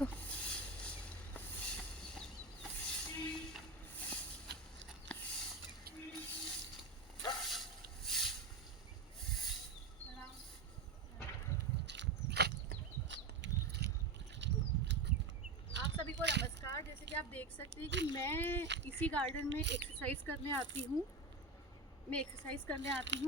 इसको। आप सभी को नमस्कार। जैसे कि आप देख सकते हैं कि मैं इसी गार्डन में एक्सरसाइज करने आती हूँ।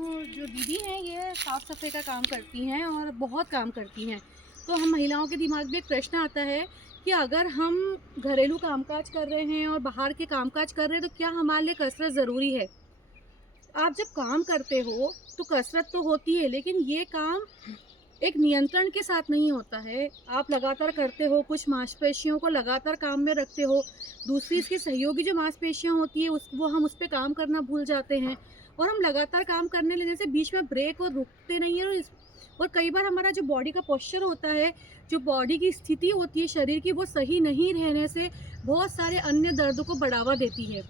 और जो दीदी हैं ये साफ़ सफाई का काम करती हैं और बहुत काम करती हैं। तो हम महिलाओं के दिमाग में एक प्रश्न आता है कि अगर हम घरेलू कामकाज कर रहे हैं और बाहर के कामकाज कर रहे हैं तो क्या हमारे लिए कसरत ज़रूरी है। आप जब काम करते हो तो कसरत तो होती है, लेकिन ये काम एक नियंत्रण के साथ नहीं होता है। आप लगातार करते हो, कुछ मांसपेशियों को लगातार काम में रखते हो, दूसरी इसकी सहयोगी जो मांसपेशियां होती है हम उस पे काम करना भूल जाते हैं। और हम लगातार काम करने लेने से बीच में ब्रेक और रुकते नहीं है। और कई बार हमारा जो बॉडी का पोस्चर होता है, जो बॉडी की स्थिति होती है शरीर की, वो सही नहीं रहने से बहुत सारे अन्य दर्द को बढ़ावा देती है।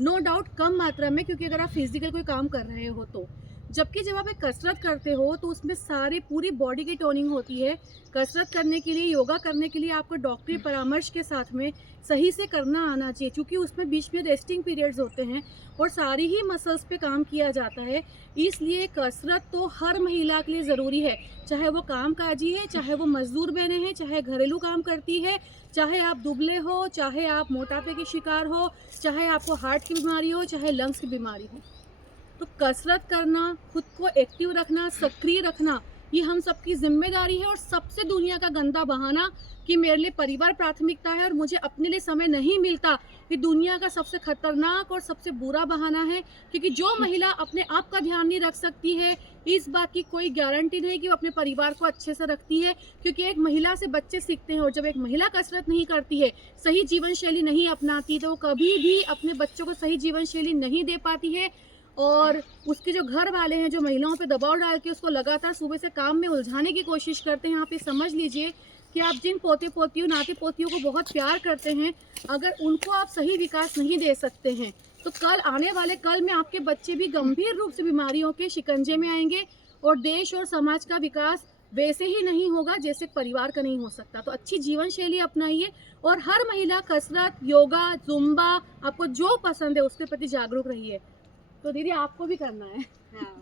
नो डाउट कम मात्रा में, क्योंकि अगर आप फिजिकल कोई काम कर रहे हो तो। जबकि जब आप एक कसरत करते हो तो उसमें सारी पूरी बॉडी की टोनिंग होती है। कसरत करने के लिए, योगा करने के लिए आपको डॉक्टरी परामर्श के साथ में सही से करना आना चाहिए, क्योंकि उसमें बीच में रेस्टिंग पीरियड्स होते हैं और सारी ही मसल्स पे काम किया जाता है। इसलिए कसरत तो हर महिला के लिए ज़रूरी है, चाहे वो कामकाजी है, चाहे वो मजदूर बहनें हैं, चाहे घरेलू काम करती है, चाहे आप दुबले हो, चाहे आप मोटापे के शिकार हो, चाहे आपको हार्ट की बीमारी हो, चाहे लंग्स की बीमारी हो। तो कसरत करना, खुद को एक्टिव रखना, सक्रिय रखना, ये हम सबकी जिम्मेदारी है। और सबसे दुनिया का गंदा बहाना कि मेरे लिए परिवार प्राथमिकता है और मुझे अपने लिए समय नहीं मिलता, ये दुनिया का सबसे खतरनाक और सबसे बुरा बहाना है। क्योंकि जो महिला अपने आप का ध्यान नहीं रख सकती है, इस बात की कोई गारंटी नहीं कि वो अपने परिवार को अच्छे से रखती है। क्योंकि एक महिला से बच्चे सीखते हैं, और जब एक महिला कसरत नहीं करती है, सही जीवन शैली नहीं अपनाती, तो वो कभी भी अपने बच्चों को सही जीवन शैली नहीं दे पाती है। और उसके जो घर वाले हैं, जो महिलाओं पे दबाव डाल के उसको लगातार सुबह से काम में उलझाने की कोशिश करते हैं, आप ये समझ लीजिए कि आप जिन पोते पोतियों, नाती पोतियों को बहुत प्यार करते हैं, अगर उनको आप सही विकास नहीं दे सकते हैं तो कल आने वाले कल में आपके बच्चे भी गंभीर रूप से बीमारियों के शिकंजे में आएंगे और देश और समाज का विकास वैसे ही नहीं होगा जैसे परिवार का नहीं हो सकता। तो अच्छी जीवन शैली अपनाइए और हर महिला कसरत, योगा, जुम्बा, आपको जो पसंद है उसके प्रति जागरूक रहिए। तो दीदी आपको भी करना है। हाँ।